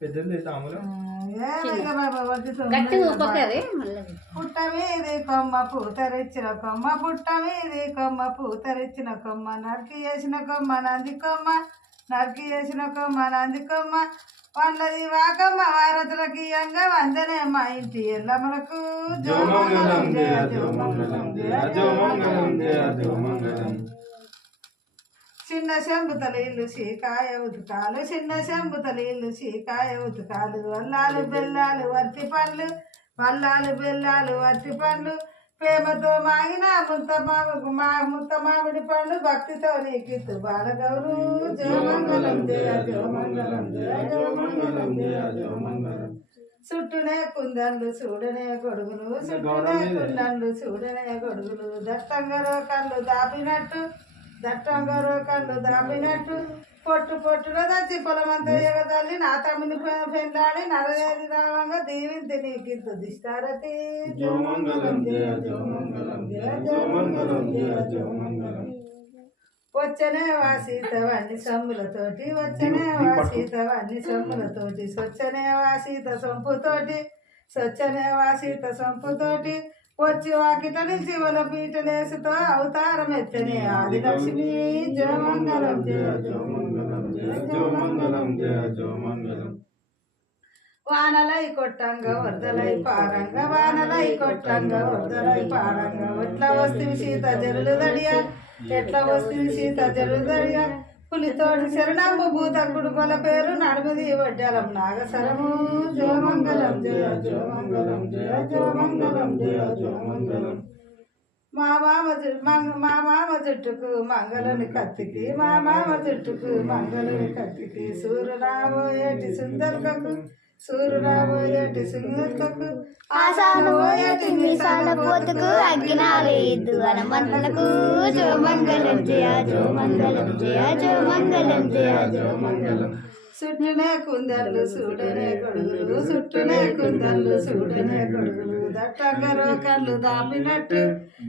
పెద్దది తాములు పుట్ట మీది కొమ్మ పూతరిచ్చిన కొమ్మ పుట్ట మీది కొమ్మ పూతరిచ్చిన కొమ్మ నరికి వేసిన కొమ్మ నంది కొమ్మ నరికి వేసిన కొమ్మ నంది కొమ్మ వాళ్ళది వాకమ్మ వారతులకి అంగ వందనే మా ఇంటి ఎల్లమ్మలకు చిన్న శంభుతల ఇల్లు చీకాయ ఉతుకాలు చిన్న శంభుతల ఇల్లు చీకాయ ఉతుకాలు వల్లాలు బెల్లాలు వర్తి పండ్లు వల్లాలు బెల్లాలు వర్తి పండ్లు ప్రేమతో మాగిన ముత్త మామిడి పండ్లు భక్తితో నీకిత్తు బాలగౌరు జయమంగళం జయ జయమంగళం జయ జయమంగళం జయ జయమంగళం చుట్టూనే కుందన్లు చూడనే గొడుగులు చుట్టూనే కుందన్లు చూడనే గొడుగులు దట్టంగా రోకళ్ళు దాపినట్టు దట్టంగా రోకళ్ళు దాపినట్టు పొట్టు పొట్టులో దచ్చి పొలమంతా ఎగదల్లి నా తమ్ముని పెళ్ళాడి నడదేది రావంగా దీవించి నీకిద్దు దిష్టారతి జయమంగళం జయ జయమంగళం జయ జయమంగళం జయ జయమంగళం వచ్చనే వాసీత వన్ని సొమ్ములతోటి వచ్చనే వాసీత వన్ని సొమ్ములతోటి స్వచ్ఛనే వాసీత సొంపుతోటి స్వచ్ఛనే వాసీత సొంపుతోటి వచ్చి వాకిట నుంచి వాళ్ళ పీటలేసుతో అవతారం ఎత్తనే ఆదిలక్ష్మి జయమంగళం జయ జయమంగళం జయ జయమంగళం జయ జయమంగళం వానలై కొట్టంగా వరదలై పారంగా వానలై కొట్టంగా వరదలై పారంగా ఎట్లా వస్తుంది సీత జరులు దడియా ఎట్లా వస్తుంది సీత జరులు దడియా పులితోటి శరణంబు భూతకుడు కొల పేరు నడుమది వడ్డాలం నాగసరము జయమంగళం జయ జయమంగళం జయ జయమంగళం జయ జయమంగళం మా మామ జుట్టుకు మంగళని కత్తికి మా మామ జుట్టుకు మంగళని కత్తికి సూర్యురాబోయేటి సుందరకకు సూర్యురాబోయేటి సుందరకకు ఆశాను పోయేటి మీసాల పోతుకు అగ్గినాలు ఇద్దు హనుమంతులకు జయమంగళం జయ జయమంగళం జయ జయమంగళం జయ జయమంగళం చుట్టూనే కుందళ్ళు చూడనే గొడుగులు చుట్టూనే కుందళ్ళు చూడనే గొడుగులు దట్టంగా రోకళ్ళు దాపినట్టు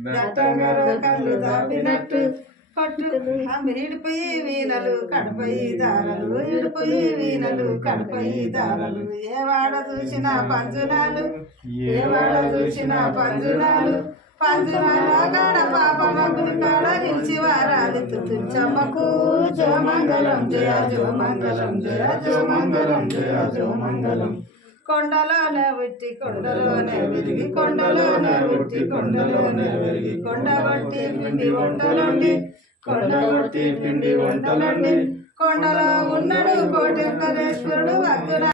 దట్టంగా రోకళ్ళు దాపినట్టు పట్టు ఇడిపోయి వీణలు కడపయి దారలు ఇడిపోయి వీణలు కడపయి దారలు ఏ వాడ చూసిన పంజునాలు ఏ వాడ చూసిన పంజునాలు పంజునాల కాడ పాపమ్మకులు కాడ నిలిచి వారాలి తుచ్చమ్మకు జయమంగళం జయ జయమంగళం జయ జయమంగళం జయ జయమంగళం కొండలోనే ఉట్టి కొండలోనే విరిగి కొండలోనే ఉట్టి కొండలోనే విరిగి కొండబట్టి పిండి వంటలుండి కొండబట్టి పిండి వంటలుండి కొండలో ఉన్నాడు కోటెంకరేశ్వరుడు అగ్గున